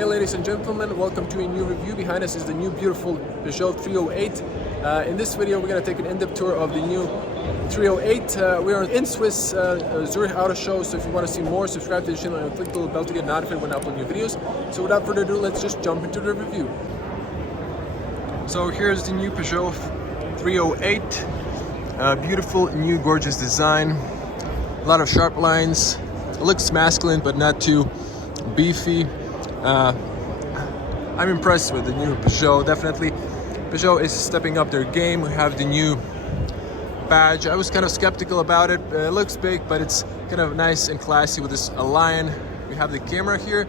Hey ladies and gentlemen, welcome to a new review. Behind us is the new beautiful Peugeot 308. In this video we're going to take an in-depth tour of the new 308. We are in Swiss Zurich Auto Show, so if you want to see more, subscribe to the channel and click the little bell to get notified when I upload new videos. So without further ado, let's just jump into the review. So here's the new Peugeot 308. Beautiful, new, gorgeous design. A lot of sharp lines. It looks masculine but not too beefy. I'm impressed with the new Peugeot. Definitely Peugeot is stepping up their game. We have the new badge. I was kind of skeptical about it. It looks big, but it's kind of nice and classy with this lion. We have the camera here.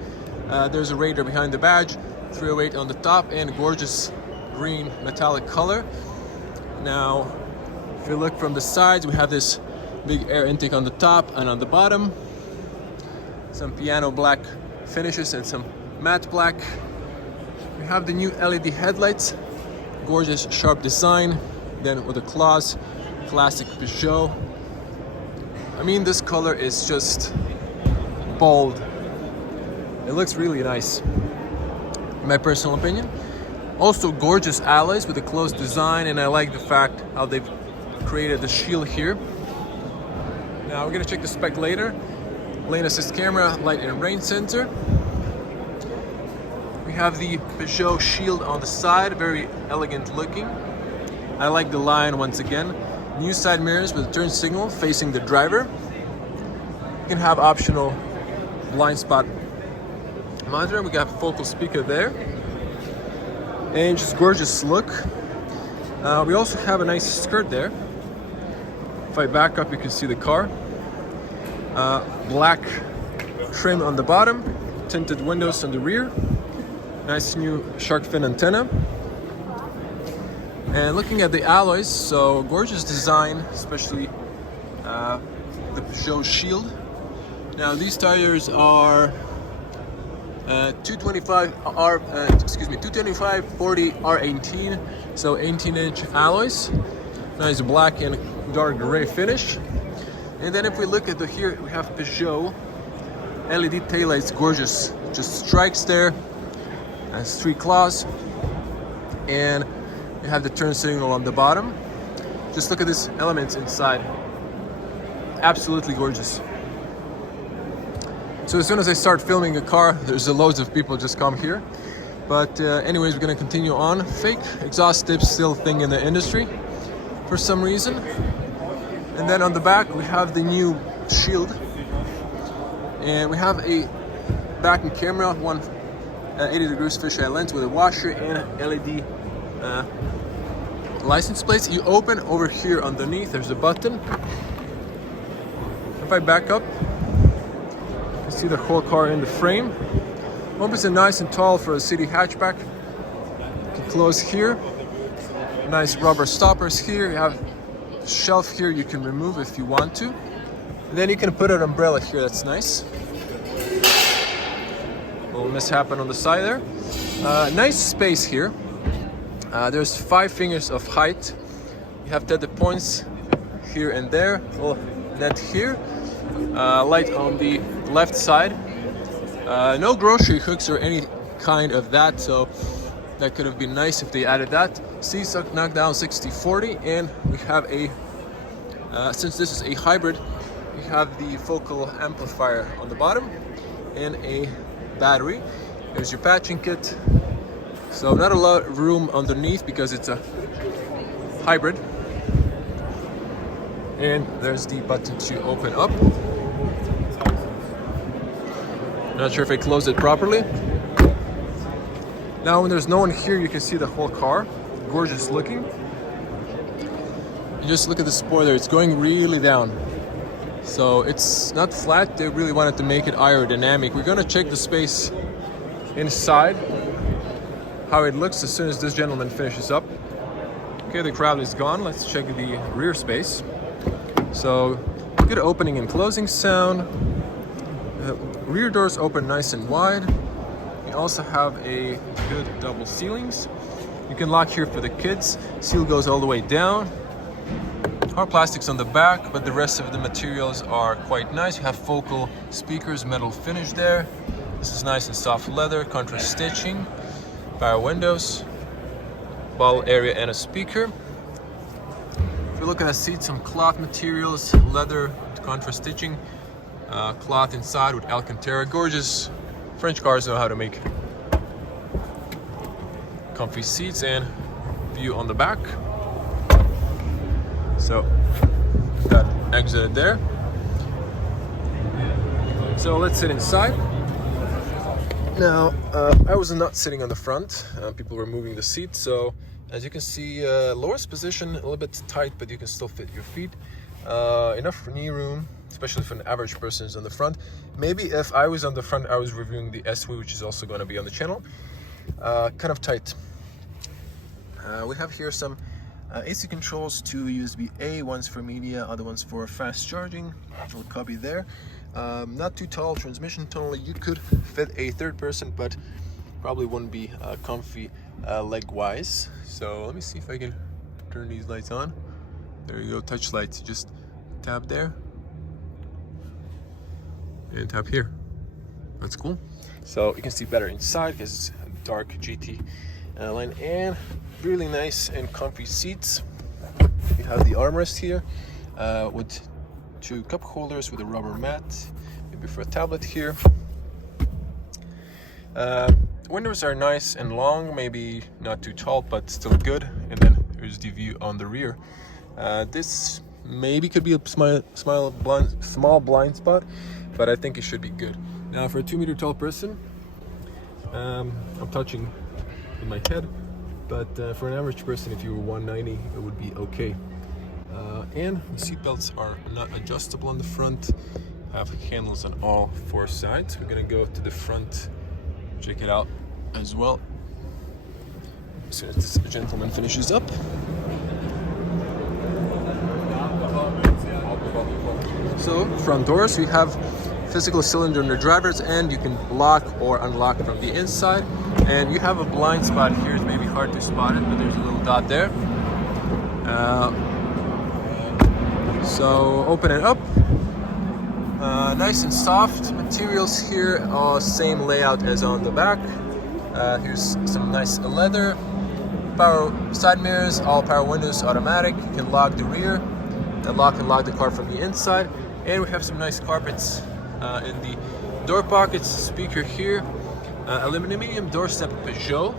There's a radar behind the badge. 308 on the top and gorgeous green metallic color. Now if you look from the sides, we have this big air intake on the top and on the bottom. Some piano black finishes and some matte black. We have the new LED headlights, gorgeous sharp design, then with the claws, classic Peugeot. I mean, this color is just bold. It looks really nice, in my personal opinion. Also gorgeous alloys with a closed design, and I like the fact how they've created the shield here. Now we're gonna check the spec later. Lane assist camera, light and rain sensor. We have the Peugeot shield on the side, very elegant looking. I like the line once again. New side mirrors with a turn signal facing the driver. You can have optional blind spot monitor. We got a focal speaker there. And just gorgeous look. We also have a nice skirt there. If I back up, you can see the car. Black trim on the bottom, tinted windows on the rear, nice new shark fin antenna. And looking at the alloys, so gorgeous design, especially the Peugeot shield. Now these tires are 225 40 R18, so 18-inch alloys. Nice black and dark gray finish. And then if we look at the here, we have Peugeot LED taillights, gorgeous, just strikes there, and 3 claws, and we have the turn signal on the bottom. Just look at these elements inside, absolutely gorgeous. So as soon as I start filming a car, there's loads of people just come here. But anyways, we're gonna continue on. Fake exhaust tips, still a thing in the industry for some reason. And then on the back we have the new shield, and we have a backing camera, 180 degrees fisheye lens with a washer and LED license plates. You open over here underneath, there's a button. If I back up, you see the whole car in the frame. Bumpers are nice and tall for a city hatchback. You can close here. Nice rubber stoppers here. You have shelf here you can remove if you want to. And then you can put an umbrella here, that's nice. A little mishap on the side there. Nice space here. There's 5 fingers of height. You have tethered points here and there. A little net here. Light on the left side. No grocery hooks or any kind of that, so that could have been nice if they added that. Seats knocked down 60/40, and we have a, since this is a hybrid, we have the focal amplifier on the bottom and a battery. There's your patching kit. So not a lot of room underneath because it's a hybrid. And there's the button to open up. Not sure if I closed it properly. Now when there's no one here, you can see the whole car. Gorgeous looking. You just look at the spoiler, it's going really down. So it's not flat, they really wanted to make it aerodynamic. We're gonna check the space inside, how it looks as soon as this gentleman finishes up. Okay, the crowd is gone. Let's check the rear space. So good opening and closing sound. Rear doors open nice and wide. We also have a good double ceilings. You can lock here for the kids. Seal goes all the way down. Hard plastics on the back, but the rest of the materials are quite nice. You have focal speakers, metal finish there. This is nice and soft leather, contrast stitching, power windows, bottle area and a speaker. If we look at the seat, some cloth materials, leather, contrast stitching, cloth inside with Alcantara. Gorgeous. French cars know how to make comfy seats, and view on the back. So that exited there. So let's sit inside. Now, I was not sitting on the front. People were moving the seat, so as you can see, lowest position, a little bit tight, but you can still fit your feet. Enough knee room, especially for an average person who's on the front. Maybe if I was on the front, I was reviewing the SV, which is also going to be on the channel. Kind of tight. We have here some AC controls, 2 USB-A, one's for media, other one's for fast charging. Little cubby there. Not too tall, transmission tunnel. You could fit a third person, but probably wouldn't be comfy leg-wise. So let me see if I can turn these lights on. There you go, touch lights. Just tap there and tap here. That's cool. So you can see better inside because it's a dark GT line, and really nice and comfy seats. You have the armrest here with 2 cup holders with a rubber mat, maybe for a tablet here. Windows are nice and long, maybe not too tall, but still good. And then here's the view on the rear. This maybe could be a small blind spot, but I think it should be good. Now for a 2 meter tall person, I'm touching with my head, but for an average person, if you were 190, it would be okay. And the seat belts are not adjustable on the front, have handles on all 4 sides. We're gonna go to the front, check it out as well, as soon as this gentleman finishes up. So front doors, we have physical cylinder in the driver's end. You can lock or unlock from the inside, and you have a blind spot here. It's maybe hard to spot it, but there's a little dot there. So open it up. Nice and soft materials here, same layout as on the back. Here's some nice leather, power side mirrors, all power windows, automatic. You can lock the rear and lock the car from the inside. And we have some nice carpets in the door pockets. Speaker here, aluminum doorstep Peugeot.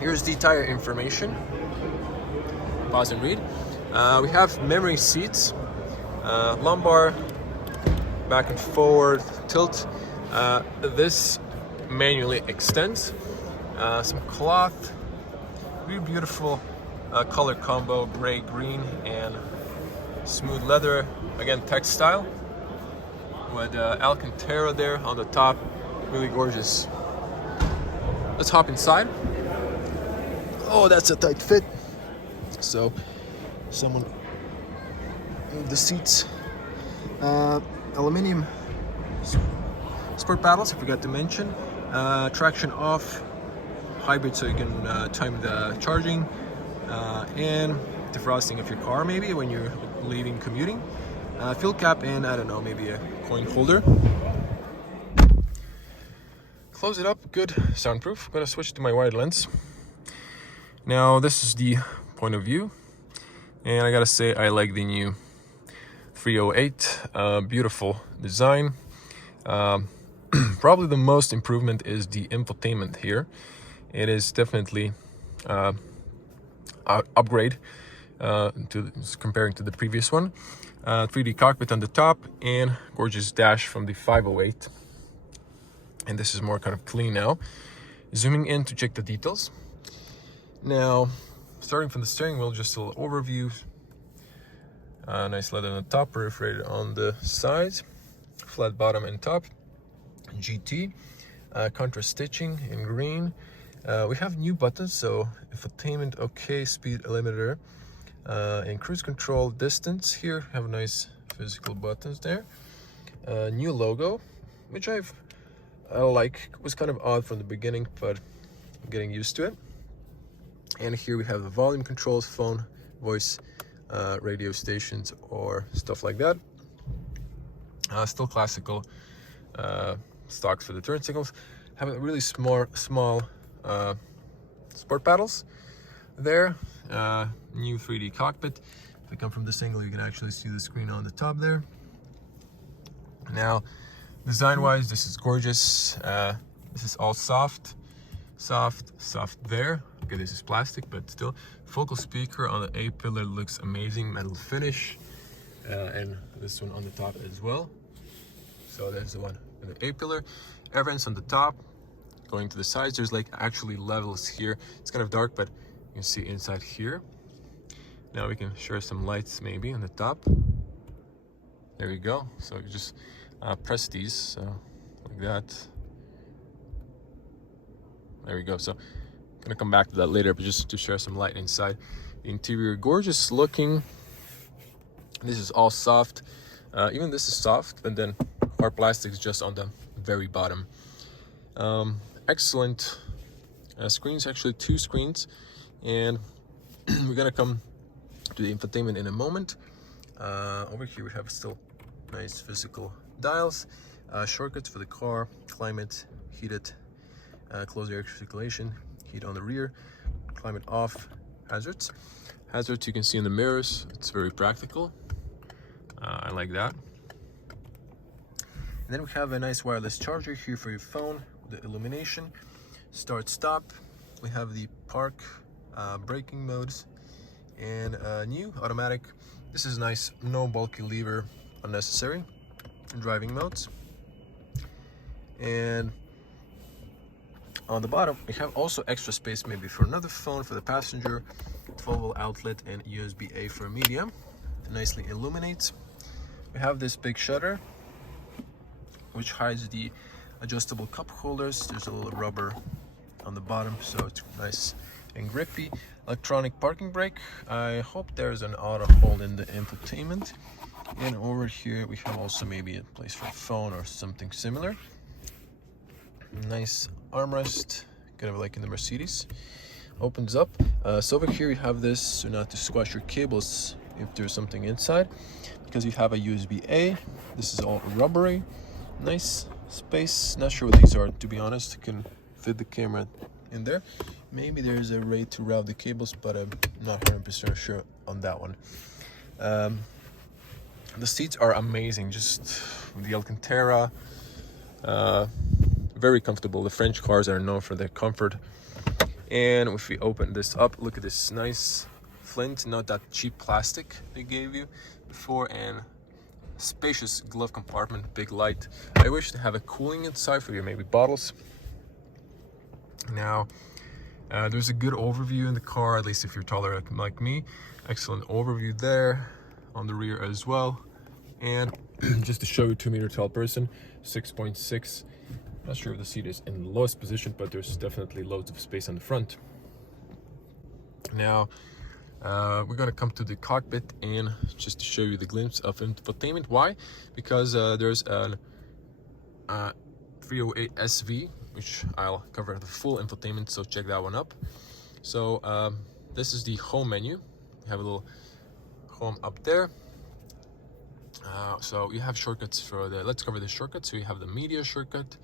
Here's the tire information. Pause and read. We have memory seats, lumbar, back and forward tilt. This manually extends. Some cloth, really beautiful color combo, gray, green, and smooth leather. Again, textile with Alcantara there on the top. Really gorgeous. Let's hop inside. Oh, that's a tight fit. So someone move the seats. Aluminum sport paddles, I forgot to mention. Traction off, hybrid, so you can time the charging, and defrosting of your car maybe when you're leaving commuting. Fuel cap, and I don't know, maybe a coin holder. Close it up, good soundproof. I'm gonna switch to my wide lens. Now this is the point of view, and I gotta say I like the new 308. Beautiful design. Probably the most improvement is the infotainment here. It is definitely upgrade comparing to the previous one. 3D cockpit on the top, and gorgeous dash from the 508. And this is more kind of clean now. Zooming in to check the details. Now, starting from the steering wheel, just a little overview. Nice leather on the top, perforated on the sides, flat bottom and top. GT, contrast stitching in green. We have new buttons, so infotainment, okay, speed limiter, and cruise control, distance. Here have nice physical buttons there. New logo, which I like. It was kind of odd from the beginning, but I'm getting used to it. And here we have the volume controls, phone, voice, radio stations, or stuff like that. Still classical stocks for the turn signals. Have a really small sport paddles there. New 3D cockpit. If I come from this angle, you can actually see the screen on the top there. Now, design-wise, this is gorgeous. This is all soft there. Okay, this is plastic, but still. Focal speaker on the A-pillar looks amazing, metal finish. And this one on the top as well. So there's the one in the A-pillar. Air vents on the top. Going to the sides, there's like actually levels here. It's kind of dark, but you can see inside here. Now we can share some lights maybe on the top. There we go. So you just press these, so like that. There we go. So I'm gonna come back to that later, but just to share some light inside. The interior, gorgeous looking. This is all soft. Even this is soft, and then hard plastic is just on the very bottom. Excellent screens, actually 2 screens, and we're gonna come to the infotainment in a moment. Over here we have still nice physical dials, shortcuts for the car, climate, heated, closed air circulation, heat on the rear, climate off, hazards. Hazards you can see in the mirrors. It's very practical. I like that. And then we have a nice wireless charger here for your phone, the illumination, start stop. We have the park, braking modes, and new automatic. This is nice, no bulky lever unnecessary. Driving modes. And on the bottom we have also extra space maybe for another phone for the passenger, 12-volt outlet and USB-A for media. It nicely illuminates. We have this big shutter which hides the adjustable cup holders. There's a little rubber on the bottom, so it's nice and grippy. Electronic parking brake. I hope there's an auto hold in the infotainment. And over here we have also maybe a place for a phone or something similar. Nice armrest, kind of like in the Mercedes. Opens up. So over here you have this, so not to squash your cables if there's something inside, because you have a USB-A. This is all rubbery. Nice space. Not sure what these are, to be honest. You can fit the camera in there. Maybe there's a way to route the cables, but I'm not 100% sure on that one. The seats are amazing, just the Alcantara, very comfortable. The French cars are known for their comfort. And if we open this up, look at this nice flint, not that cheap plastic they gave you before, and spacious glove compartment, big light. I wish to have a cooling inside for your maybe bottles. Now, there's a good overview in the car, at least if you're taller like me. Excellent overview there on the rear as well. And just to show you, 2-meter tall person, 6.6. Not sure if the seat is in the lowest position, but there's definitely loads of space on the front. Now, we're gonna come to the cockpit and just to show you the glimpse of infotainment. Why? Because there's a 308 SV, which I'll cover the full infotainment, so check that one up. So this is the home menu. You have a little home up there. So you have shortcuts for the, let's cover the shortcuts. So you have the media shortcut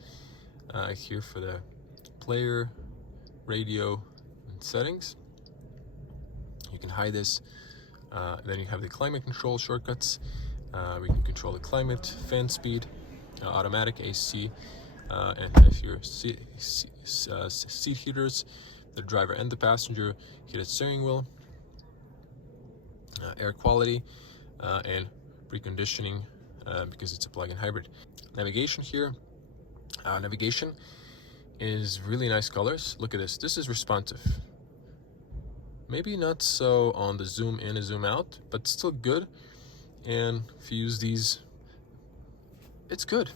here for the player, radio, and settings. You can hide this. Then you have the climate control shortcuts. We can control the climate, fan speed, automatic AC, and if your seat heaters, the driver and the passenger, heated steering wheel, air quality, and preconditioning, because it's a plug-in hybrid. Navigation here. Navigation is really nice colors. Look at this. This is responsive. Maybe not so on the zoom in and zoom out, but still good. And if you use these, it's good.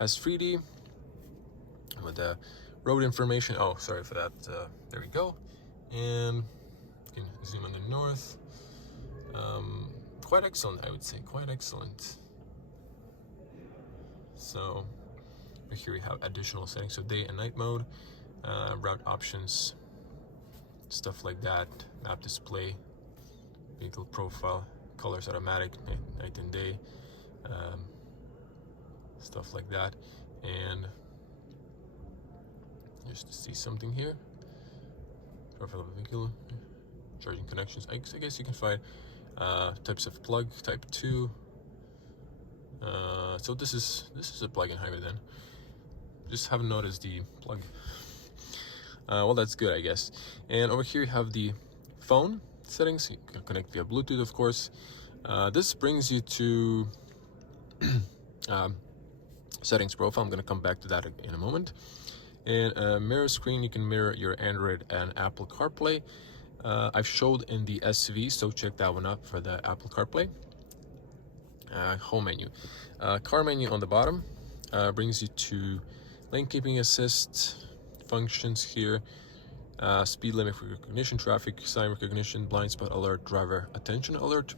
Has 3D with the road information. Oh, sorry for that. There we go. And you can zoom in the north. Quite excellent, I would say. Quite excellent. So here we have additional settings. So day and night mode, route options, stuff like that, map display, vehicle profile, colors automatic, night and day, stuff like that. And just to see something here. Profile of a vehicle, charging connections. I guess you can find types of plug, type 2. So this is a plug-in hybrid then. Just haven't noticed the plug. Well, that's good, I guess. And over here you have the phone settings. You can connect via Bluetooth, of course. This brings you to settings profile. I'm going to come back to that in a moment. And mirror screen, you can mirror your Android and Apple CarPlay. I've showed in the SV, so check that one up for the Apple CarPlay. Home menu. Car menu on the bottom brings you to lane keeping assist functions here, speed limit recognition, traffic sign recognition, blind spot alert, driver attention alert,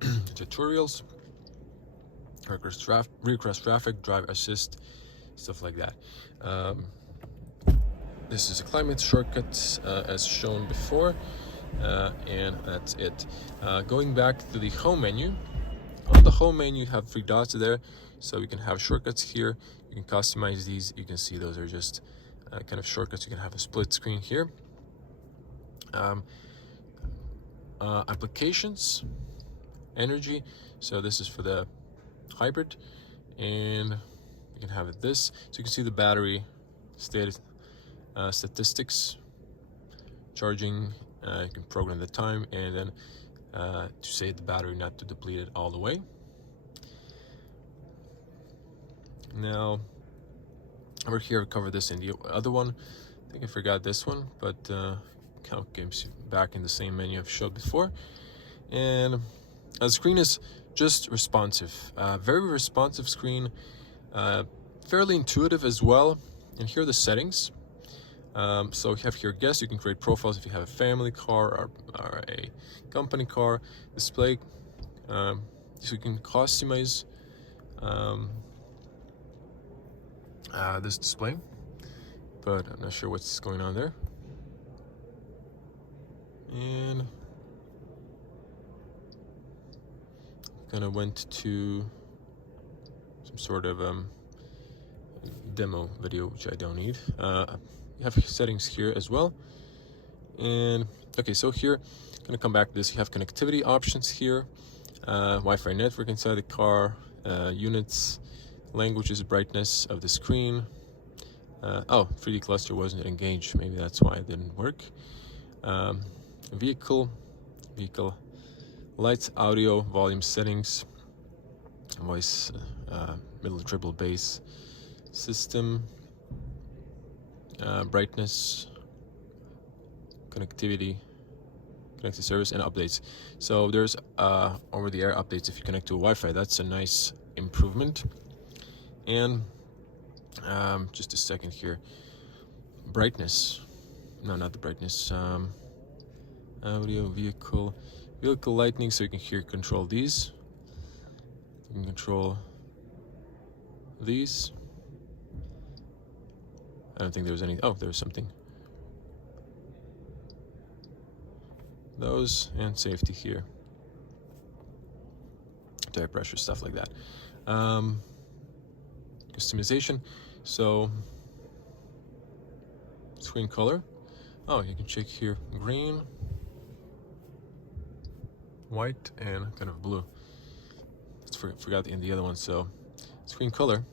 tutorials, request traffic, drive assist, stuff like that. This is a climate shortcut as shown before, and that's it. Going back to the home menu. On the home menu, you have 3 dots there, so you can have shortcuts here. You can customize these. You can see those are just kind of shortcuts. You can have a split screen here. Applications, energy. So this is for the hybrid, and you can have it this. So you can see the battery status, statistics, charging. You can program the time, and then to save the battery, not to deplete it all the way. Now over here, I covered this in the other one. I think I forgot this one, but count games back in the same menu I've showed before. And the screen is just responsive, very responsive screen, fairly intuitive as well. And here are the settings. So you have here guests. You can create profiles if you have a family car or a company car. Display, so you can customize this display, but I'm not sure what's going on there. And kind of went to some sort of demo video, which I don't need. You have settings here as well. And okay, so here, gonna come back to this. You have connectivity options here, Wi-Fi network inside the car, units, languages, brightness of the screen. Oh, 3D cluster wasn't engaged. Maybe that's why it didn't work. Vehicle lights, audio, volume settings, voice, middle triple bass, system, brightness, connectivity, connected service, and updates. So there's over-the-air updates if you connect to Wi-Fi. That's a nice improvement. And just a second here, brightness, no, not the brightness, audio, vehicle lighting, so you can control these. You can control these. I don't think there was any. Oh, there was something. Those, and safety here. Tire pressure, stuff like that. Customization. So screen color. Oh, you can check here: green, white, and kind of blue. Forgot in the other one. So screen color.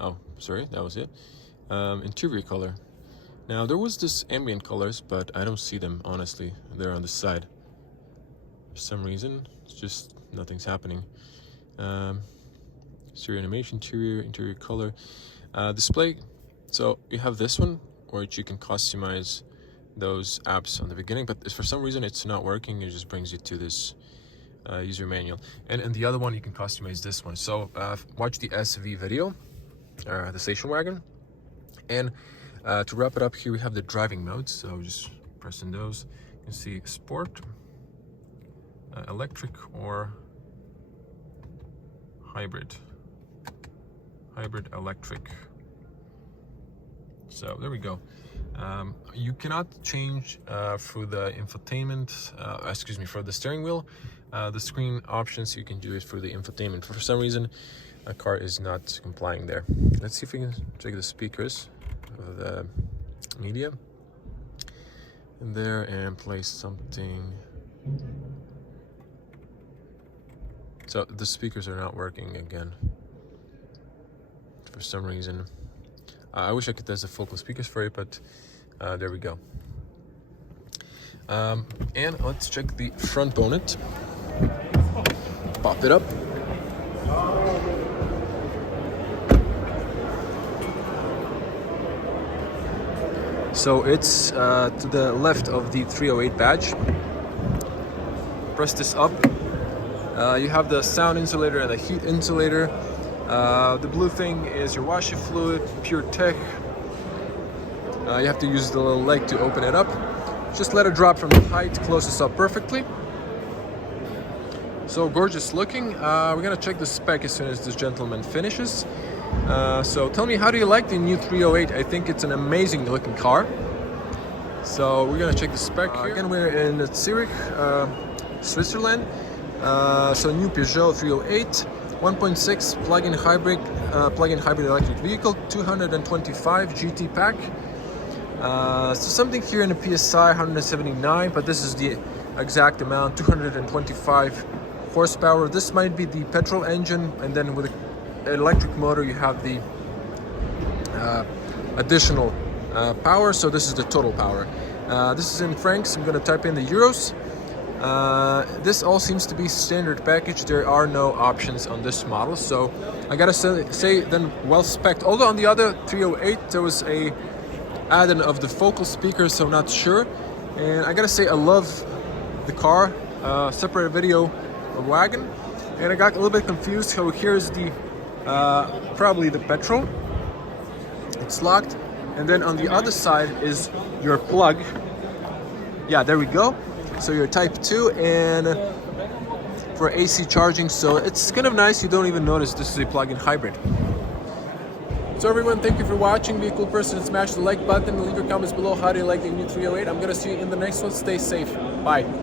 Oh, sorry, that was it. Interior color. Now there was this ambient colors, but I don't see them, honestly. They're on the side for some reason. It's just nothing's happening. Exterior animation, interior color, display. So you have this one, which you can customize those apps on the beginning, but for some reason it's not working. It just brings you to this user manual. And the other one, you can customize this one. So watch the SV video, the station wagon. And to wrap it up, here we have the driving modes. So just pressing those, you can see sport, electric, or hybrid electric. So there we go. You cannot change through the infotainment, for the steering wheel. The screen options, you can do it through the infotainment. For some reason, That car is not complying there. Let's see if we can check the speakers of the media in there and play something. So the speakers are not working again for some reason. I wish I could test the focal speakers for it, but there we go. And let's check the front bonnet. Pop it up. So it's to the left of the 308 badge. Press this up. You have the sound insulator and the heat insulator. The blue thing is your washer fluid, pure tech. You have to use the little leg to open it up. Just let it drop from the height, close this up perfectly. So gorgeous looking. We're gonna check the spec as soon as this gentleman finishes. So tell me, how do you like the new 308? I think it's an amazing looking car. So we're gonna check the spec here. Again, we're in Zurich, Switzerland. So new Peugeot 308, 1.6 plug-in hybrid electric vehicle, 225 GT pack. So something here in the PSI 179, but this is the exact amount, 225 horsepower. This might be the petrol engine, and then with an electric motor you have the additional power. So this is the total power. This is in francs. I'm going to type in the euros. This all seems to be standard package. There are no options on this model, so I gotta say then well spec'd. Although on the other 308 there was a add-in of the focal speakers, so not sure. And I gotta say I love the car. Separate video of wagon, and I got a little bit confused. So here's the probably the petrol. It's locked, and then on the other side is your plug. Yeah, there we go. So your type 2 and for AC charging. So it's kind of nice. You don't even notice this is a plug-in hybrid. So everyone, thank you for watching. Be a cool person and smash the like button. Leave your comments below. How do you like the new 308? I'm gonna see you in the next one. Stay safe. Bye.